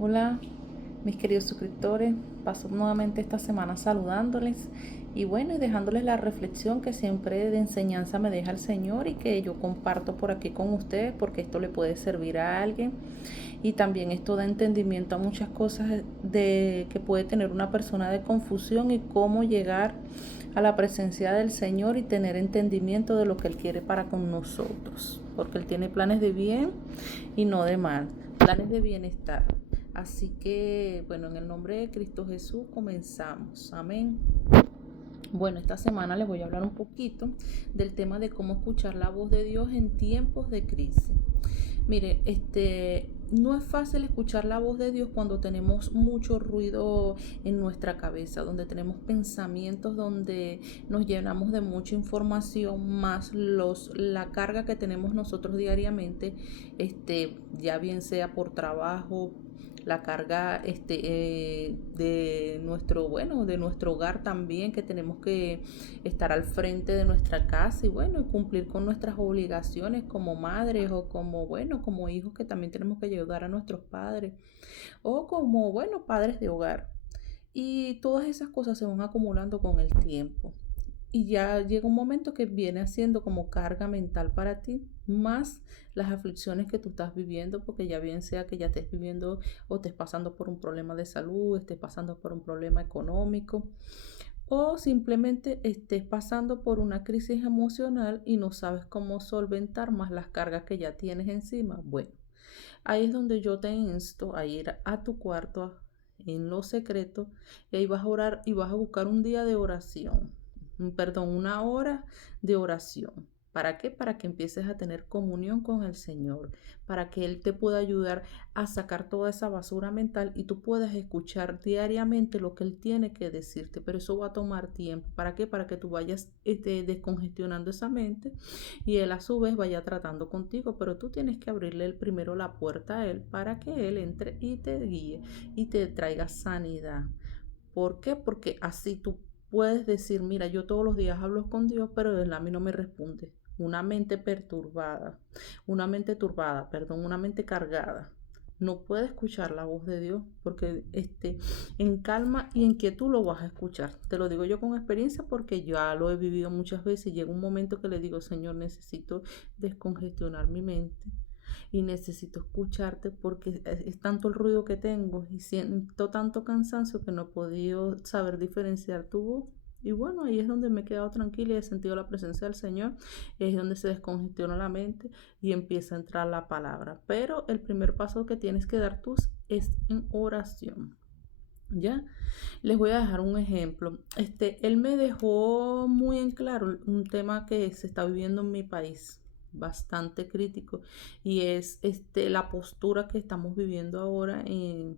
Hola, mis queridos suscriptores. Paso nuevamente esta semana saludándoles y bueno, y dejándoles la reflexión que siempre de enseñanza me deja el Señor y que yo comparto por aquí con ustedes porque esto le puede servir a alguien y también esto da entendimiento a muchas cosas de que puede tener una persona de confusión y cómo llegar a la presencia del Señor y tener entendimiento de lo que Él quiere para con nosotros, porque Él tiene planes de bien y no de mal, planes de bienestar. Así que, bueno, en el nombre de Cristo Jesús comenzamos. Amén. Bueno, esta semana les voy a hablar un poquito del tema de cómo escuchar la voz de Dios en tiempos de crisis. Mire, no es fácil escuchar la voz de Dios cuando tenemos mucho ruido en nuestra cabeza, donde tenemos pensamientos, donde nos llenamos de mucha información, más la carga que tenemos nosotros diariamente, ya bien sea por trabajo, la carga de nuestro, bueno, de nuestro hogar también, que tenemos que estar al frente de nuestra casa y bueno, cumplir con nuestras obligaciones como madres o como, bueno, como hijos que también tenemos que ayudar a nuestros padres o como, bueno, padres de hogar. Y todas esas cosas se van acumulando con el tiempo. Y ya llega un momento que viene haciendo como carga mental para ti, más las aflicciones que tú estás viviendo, porque ya bien sea que ya estés viviendo o estés pasando por un problema de salud, estés pasando por un problema económico, o simplemente estés pasando por una crisis emocional y no sabes cómo solventar más las cargas que ya tienes encima. Bueno, ahí es donde yo te insto a ir a tu cuarto en lo secreto y ahí vas a orar y vas a buscar un día de oración, perdón, una hora de oración. ¿Para qué? Para que empieces a tener comunión con el Señor, para que Él te pueda ayudar a sacar toda esa basura mental y tú puedas escuchar diariamente lo que Él tiene que decirte. Pero eso va a tomar tiempo. ¿Para qué? Para que tú vayas descongestionando esa mente y Él a su vez vaya tratando contigo, pero tú tienes que abrirle primero la puerta a Él para que Él entre y te guíe y te traiga sanidad. ¿Por qué? Porque así tú puedes decir, mira, yo todos los días hablo con Dios, pero Él a mí no me responde. Una mente perturbada, una mente cargada. No puede escuchar la voz de Dios porque en calma y en quietud lo vas a escuchar. Te lo digo yo con experiencia porque ya lo he vivido muchas veces y llega un momento que le digo, Señor, necesito descongestionar mi mente y necesito escucharte porque es tanto el ruido que tengo y siento tanto cansancio que no he podido saber diferenciar tu voz. Y bueno, ahí es donde me he quedado tranquila y he sentido la presencia del Señor. Y ahí es donde se descongestiona la mente y empieza a entrar la palabra. Pero el primer paso que tienes que dar tú es en oración. ¿Ya? Les voy a dejar un ejemplo. Él me dejó muy en claro un tema que se está viviendo en mi país, bastante crítico, y es la postura que estamos viviendo ahora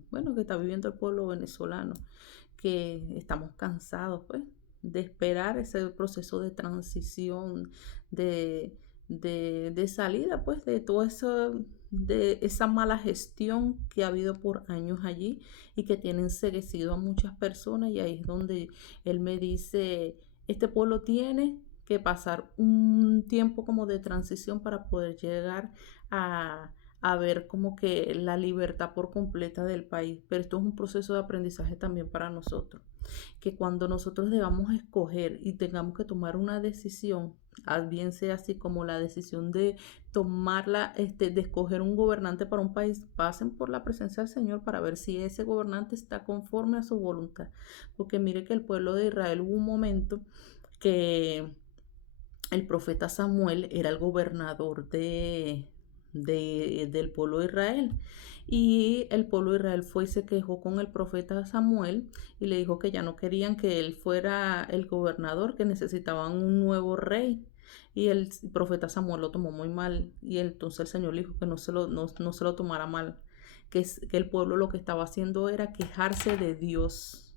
bueno, que está viviendo el pueblo venezolano, que estamos cansados, pues, de esperar ese proceso de transición, de, de salida, pues, de todo eso, de esa mala gestión que ha habido por años allí y que tienen enceguecido a muchas personas. Y ahí es donde él me dice, este pueblo tiene que pasar un tiempo como de transición para poder llegar a ver como que la libertad por completa del país. Pero esto es un proceso de aprendizaje también para nosotros, que cuando nosotros debamos escoger y tengamos que tomar una decisión, bien sea así como la decisión de tomarla, de escoger un gobernante para un país, pasen por la presencia del Señor para ver si ese gobernante está conforme a su voluntad. Porque mire que el pueblo de Israel hubo un momento que el profeta Samuel era el gobernador del pueblo de Israel. Y el pueblo de Israel fue y se quejó con el profeta Samuel y le dijo que ya no querían que él fuera el gobernador, que necesitaban un nuevo rey. Y el profeta Samuel lo tomó muy mal y entonces el Señor le dijo que no se lo tomara mal, que el pueblo lo que estaba haciendo era quejarse de Dios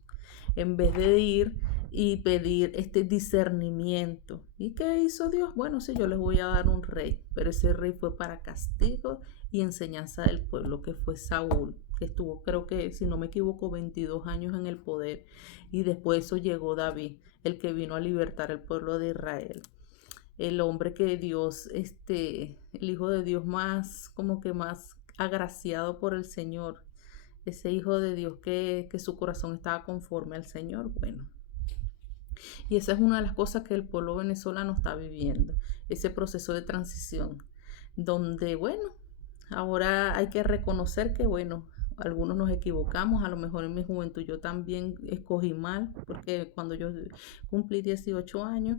en vez de ir y pedir este discernimiento. ¿Y qué hizo Dios? Bueno, sí, yo les voy a dar un rey, pero ese rey fue para castigo y enseñanza del pueblo, que fue Saúl, que estuvo, creo que, si no me equivoco, 22 años en el poder. Y después eso llegó David, el que vino a libertar al pueblo de Israel. El hombre que Dios, el hijo de Dios más, como que más agraciado por el Señor, ese hijo de Dios que su corazón estaba conforme al Señor. Bueno, y esa es una de las cosas que el pueblo venezolano está viviendo, ese proceso de transición, donde, bueno, ahora hay que reconocer que, bueno, algunos nos equivocamos, a lo mejor en mi juventud yo también escogí mal, porque cuando yo cumplí 18 años,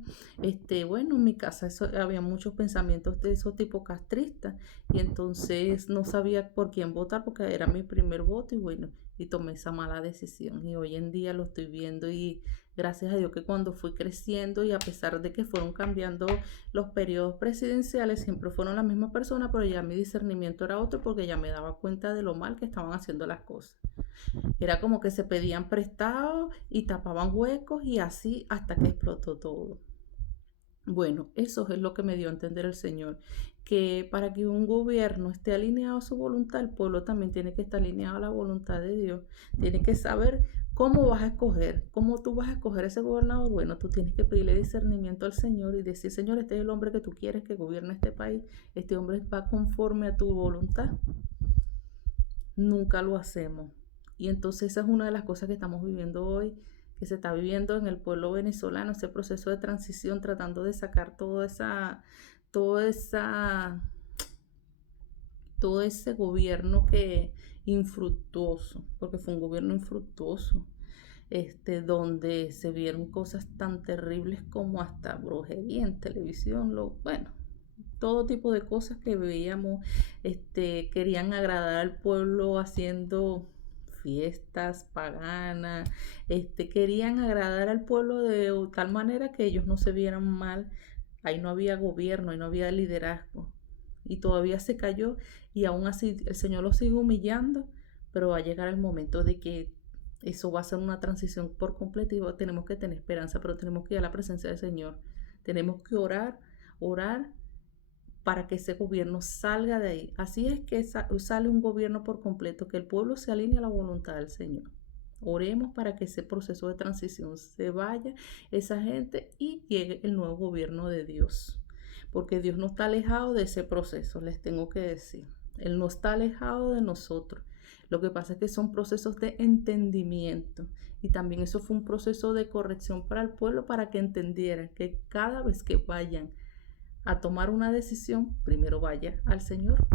bueno, en mi casa había muchos pensamientos de esos tipo castristas, y entonces no sabía por quién votar porque era mi primer voto, y bueno, y tomé esa mala decisión, y hoy en día lo estoy viendo, y gracias a Dios que cuando fui creciendo y a pesar de que fueron cambiando los periodos presidenciales, siempre fueron la misma persona, pero ya mi discernimiento era otro porque ya me daba cuenta de lo mal que estaban haciendo las cosas. Era como que se pedían prestados y tapaban huecos y así hasta que explotó todo. Bueno, eso es lo que me dio a entender el Señor, que para que un gobierno esté alineado a su voluntad, el pueblo también tiene que estar alineado a la voluntad de Dios. Tiene que saber cómo vas a escoger, cómo tú vas a escoger ese gobernador. Bueno, tú tienes que pedirle discernimiento al Señor y decir, Señor, este es el hombre que tú quieres que gobierne este país. Este hombre va conforme a tu voluntad. Nunca lo hacemos. Y entonces esa es una de las cosas que estamos viviendo hoy, que se está viviendo en el pueblo venezolano, ese proceso de transición, tratando de sacar toda esa, todo ese gobierno que infructuoso, porque fue un gobierno infructuoso, donde se vieron cosas tan terribles como hasta brujería en televisión, bueno, todo tipo de cosas que veíamos, querían agradar al pueblo haciendo fiestas paganas, querían agradar al pueblo de tal manera que ellos no se vieran mal. Ahí no había gobierno, ahí no había liderazgo. Y todavía se cayó y aún así el Señor lo sigue humillando, pero va a llegar el momento de que eso va a ser una transición por completo y tenemos que tener esperanza, pero tenemos que ir a la presencia del Señor. Tenemos que orar para que ese gobierno salga de ahí. Así es que sale un gobierno por completo, que el pueblo se alinee a la voluntad del Señor. Oremos para que ese proceso de transición se vaya, esa gente, y llegue el nuevo gobierno de Dios. Porque Dios no está alejado de ese proceso, les tengo que decir. Él no está alejado de nosotros. Lo que pasa es que son procesos de entendimiento. Y también eso fue un proceso de corrección para el pueblo, para que entendieran que cada vez que vayan a tomar una decisión, primero vaya al Señor.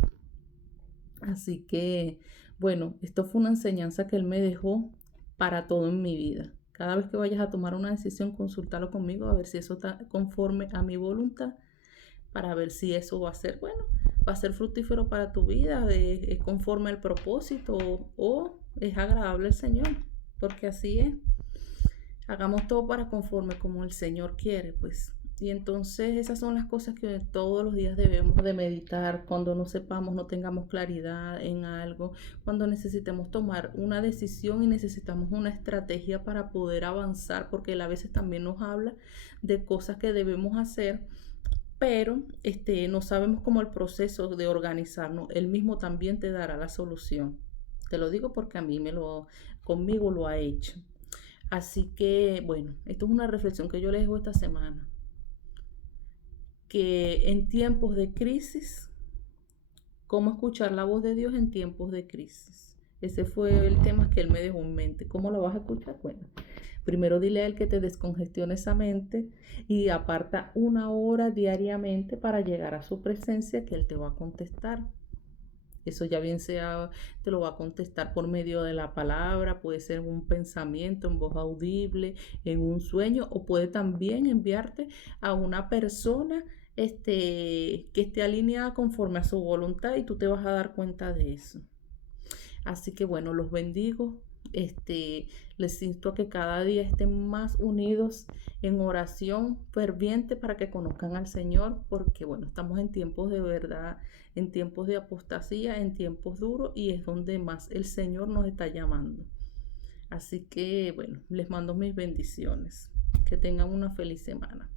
Así que, bueno, esto fue una enseñanza que Él me dejó para todo en mi vida. Cada vez que vayas a tomar una decisión, consúltalo conmigo a ver si eso está conforme a mi voluntad, para ver si eso va a ser, bueno, va a ser fructífero para tu vida, es conforme al propósito o es agradable al Señor, porque así es. Hagamos todo para conforme como el Señor quiere, pues. Y entonces esas son las cosas que todos los días debemos de meditar cuando no sepamos, no tengamos claridad en algo, cuando necesitemos tomar una decisión y necesitamos una estrategia para poder avanzar, porque Él a veces también nos habla de cosas que debemos hacer, pero no sabemos cómo el proceso de organizarnos. Él mismo también te dará la solución. Te lo digo porque conmigo lo ha hecho. Así que, bueno, esto es una reflexión que yo les dejo esta semana. Que en tiempos de crisis, cómo escuchar la voz de Dios en tiempos de crisis. Ese fue el tema que Él me dejó en mente. ¿Cómo lo vas a escuchar? Bueno, primero dile a Él que te descongestione esa mente y aparta 1 hora diariamente para llegar a su presencia, que Él te va a contestar. Eso ya bien sea, te lo va a contestar por medio de la palabra, puede ser un pensamiento en voz audible, en un sueño, o puede también enviarte a una persona que esté alineada conforme a su voluntad y tú te vas a dar cuenta de eso. Así que bueno, los bendigo. Les insto a que cada día estén más unidos en oración ferviente para que conozcan al Señor, porque bueno, estamos en tiempos de verdad, en tiempos de apostasía, en tiempos duros, y es donde más el Señor nos está llamando. Así que bueno, les mando mis bendiciones. Que tengan una feliz semana.